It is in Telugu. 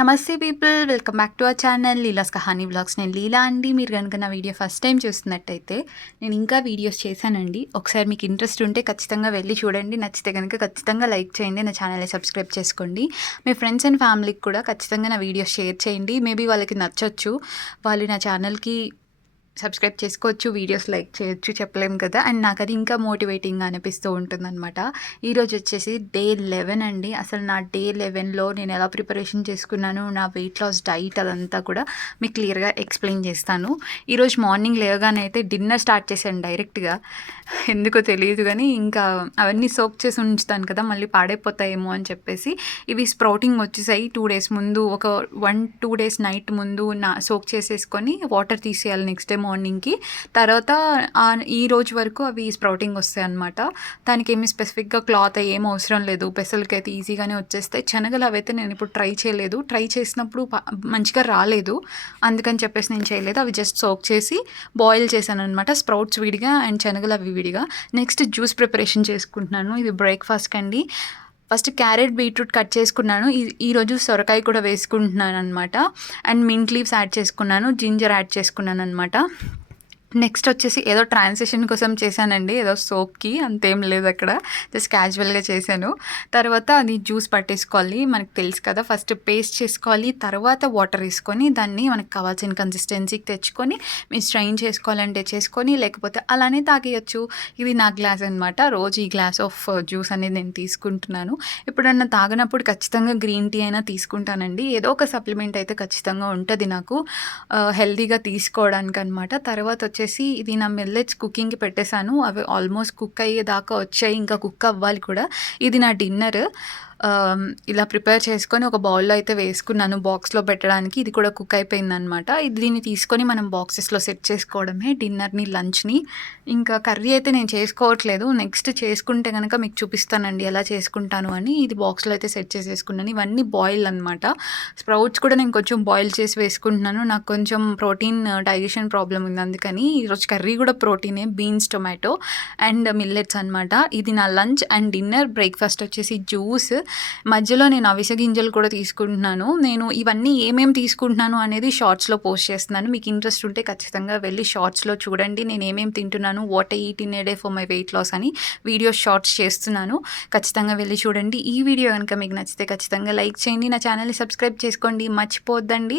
నమస్తే people, welcome back to our channel Leela's Kahani vlogs. నేను లీలా అండి. మీరు కనుక నా వీడియో ఫస్ట్ టైం చూస్తున్నట్టయితే నేను ఇంకా వీడియోస్ చేశానండి. ఒకసారి మీకు ఇంట్రెస్ట్ ఉంటే ఖచ్చితంగా వెళ్ళి చూడండి. నచ్చితే కనుక ఖచ్చితంగా లైక్ చేయండి, నా ఛానల్ని సబ్స్క్రైబ్ చేసుకోండి. మీ ఫ్రెండ్స్ అండ్ ఫ్యామిలీకి కూడా ఖచ్చితంగా నా వీడియోస్ షేర్ చేయండి. మేబీ వాళ్ళకి నచ్చొచ్చు, వాళ్ళు నా ఛానల్కి సబ్స్క్రైబ్ చేసుకోవచ్చు, వీడియోస్ లైక్ చేయొచ్చు, చెప్పలేము కదా. అండ్ నాకు అది ఇంకా మోటివేటింగ్గా అనిపిస్తూ ఉంటుందన్నమాట. ఈరోజు వచ్చేసి డే 11 అండి. అసలు నా డే 11లో నేను ఎలా ప్రిపరేషన్ చేసుకున్నాను, నా వెయిట్ లాస్ డైట్ అదంతా కూడా మీకు క్లియర్గా ఎక్స్ప్లెయిన్ చేస్తాను. ఈరోజు మార్నింగ్ లేవగానే అయితే డిన్నర్ స్టార్ట్ చేశాను డైరెక్ట్గా. ఎందుకో తెలియదు కానీ ఇంకా అవన్నీ సోక్ చేసి ఉంచుతాను కదా, మళ్ళీ పాడైపోతాయేమో అని చెప్పేసి ఇవి స్ప్రౌటింగ్ వచ్చేసాయి. 2 days ముందు, ఒక 1-2 days నైట్ ముందు సోక్ చేసేసుకొని వాటర్ తీసేయాలి నెక్స్ట్ డే మార్నింగ్కి. తర్వాత ఈ రోజు వరకు అవి స్ప్రౌటింగ్ వస్తాయి అన్నమాట. దానికి ఏమి స్పెసిఫిక్గా క్లాత్ ఏం అవసరం లేదు, పెసలకి అయితే ఈజీగానే వచ్చేస్తాయి. శనగలు అవైతే నేను ఇప్పుడు ట్రై చేయలేదు, ట్రై చేసినప్పుడు మంచిగా రాలేదు, అందుకని చెప్పేసి నేను చేయలేదు. అవి జస్ట్ సోక్ చేసి బాయిల్ చేశాను అనమాట, స్ప్రౌట్స్ విడిగా అండ్ శనగలు అవి విడిగా. నెక్స్ట్ జ్యూస్ ప్రిపరేషన్ చేసుకుంటున్నాను. ఇది బ్రేక్ఫాస్ట్కి అండి. ఫస్ట్ క్యారెట్, బీట్రూట్ కట్ చేసుకున్నాను. ఈరోజు సొరకాయ కూడా వేసుకుంటున్నాను అనమాట. అండ్ మింట్ లీవ్స్ యాడ్ చేసుకున్నాను, జింజర్ యాడ్ చేసుకున్నాను అనమాట. నెక్స్ట్ వచ్చేసి ఏదో ట్రాన్సాక్షన్ కోసం చేశానండి, ఏదో సోప్కి, అంతేం లేదు అక్కడ, జస్ట్ క్యాజువల్గా చేశాను. తర్వాత అది జ్యూస్ పట్టేసుకోవాలి, మనకు తెలుసు కదా. ఫస్ట్ పేస్ట్ చేసుకోవాలి, తర్వాత వాటర్ వేసుకొని దాన్ని మనకు కావాల్సిన కన్సిస్టెన్సీకి తెచ్చుకొని మీరు స్ట్రైన్ చేసుకోవాలంటే చేసుకొని, లేకపోతే అలానే తాగేయచ్చు. ఇది నా గ్లాస్ అనమాట. రోజు ఈ గ్లాస్ ఆఫ్ జ్యూస్ అనేది నేను తీసుకుంటున్నాను. ఎప్పుడన్నా తాగినప్పుడు ఖచ్చితంగా గ్రీన్ టీ అయినా తీసుకుంటానండి. ఏదో ఒక సప్లిమెంట్ అయితే ఖచ్చితంగా ఉంటుంది నాకు హెల్తీగా తీసుకోవడానికి అనమాట. తర్వాత వచ్చేసి ఇది నా మిల్లెట్స్ కుకింగ్కి పెట్టేశాను. అవి ఆల్మోస్ట్ కుక్ అయ్యేదాకా వచ్చాయి, ఇంకా కుక్ అవ్వాలి కూడా. ఇది నా డిన్నర్. ఇలా ప్రిపేర్ చేసుకొని ఒక బౌల్లో అయితే వేసుకున్నాను బాక్స్లో పెట్టడానికి. ఇది కూడా కుక్ అయిపోయిందనమాట. దీన్ని తీసుకొని మనం బాక్సెస్లో సెట్ చేసుకోవడమే డిన్నర్ని, లంచ్ని. ఇంకా కర్రీ అయితే నేను చేసుకోవట్లేదు, నెక్స్ట్ చేసుకుంటే కనుక మీకు చూపిస్తానండి ఎలా చేసుకుంటాను అని. ఇది బాక్స్లో అయితే సెట్ చేసేసుకున్నాను. ఇవన్నీ బాయిల్ అనమాట. స్ప్రౌట్స్ కూడా నేను కొంచెం బాయిల్ చేసి వేసుకుంటున్నాను, నాకు కొంచెం ప్రోటీన్ డైజెషన్ ప్రాబ్లం ఉంది, అందుకని ఈరోజు కర్రీ కూడా ప్రోటీనే, బీన్స్, టొమాటో అండ్ మిల్లెట్స్ అనమాట. ఇది నా లంచ్ అండ్ డిన్నర్. బ్రేక్ఫాస్ట్ వచ్చేసి జ్యూస్. మధ్యలో నేను అవిసె గింజలు కూడా తీసుకుంటున్నాను. నేను ఇవన్నీ ఏమేమి తీసుకుంటున్నాను అనేది షార్ట్స్లో పోస్ట్ చేస్తున్నాను. మీకు ఇంట్రెస్ట్ ఉంటే ఖచ్చితంగా వెళ్ళి షార్ట్స్లో చూడండి, నేను ఏమేమి తింటున్నాను, what I eat in a day for my weight loss అని వీడియో షార్ట్స్ చేస్తున్నాను. ఖచ్చితంగా వెళ్ళి చూడండి. ఈ వీడియో కనుక మీకు నచ్చితే ఖచ్చితంగా లైక్ చేయండి, నా ఛానల్ని సబ్స్క్రైబ్ చేసుకోండి, మర్చిపోద్దండి.